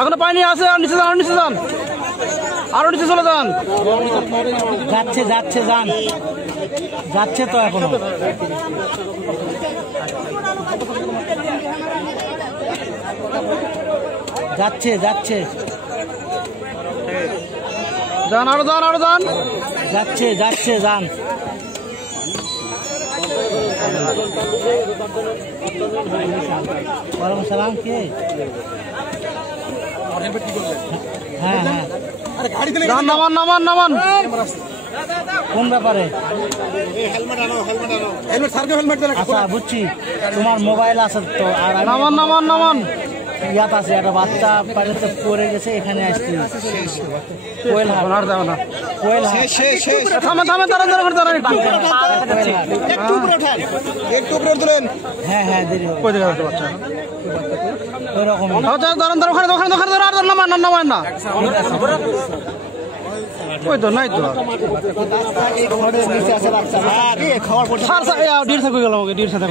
এখনো পানি আছে, আর নিচে যান, নিচে যান, আরো নিচে চলে যান। যাচ্ছে যাচ্ছে যান, যাচ্ছে তো এখনো। যাচ্ছে যাচ্ছে, যান, আরো যান, আরো যান, যাচ্ছে যাচ্ছে যান। ওয়ালাইকুম সালাম। কে? হ্যাঁ হ্যাঁ, নামান নামান নামান। কোন ব্যাপারে? আচ্ছা বুঝছি, তোমার মোবাইল আছে তো। আর নামান নামান নামান। ইয়াত আছে, একটা বাচ্চা পানিতে পড়ে গেছে, এখানে আসছি। কোয়েল হাট, আর যাও না, কোয়েল হাট। থামে থামে, দাঁড়ান দাঁড়ান দাঁড়ান একটু। হ্যাঁ হ্যাঁ, দেরি হবে কই দিকে বাচ্চা ওইরকম। দাঁড়ান দাঁড়ান, ওখানে ওখানে ওখানে দাঁড়ান, নামান নামান না। ওই তো নাই তো, নিচে আছে বাচ্চা। স্যার ডির থাকবে গেলাম, ওকে ডির সাথে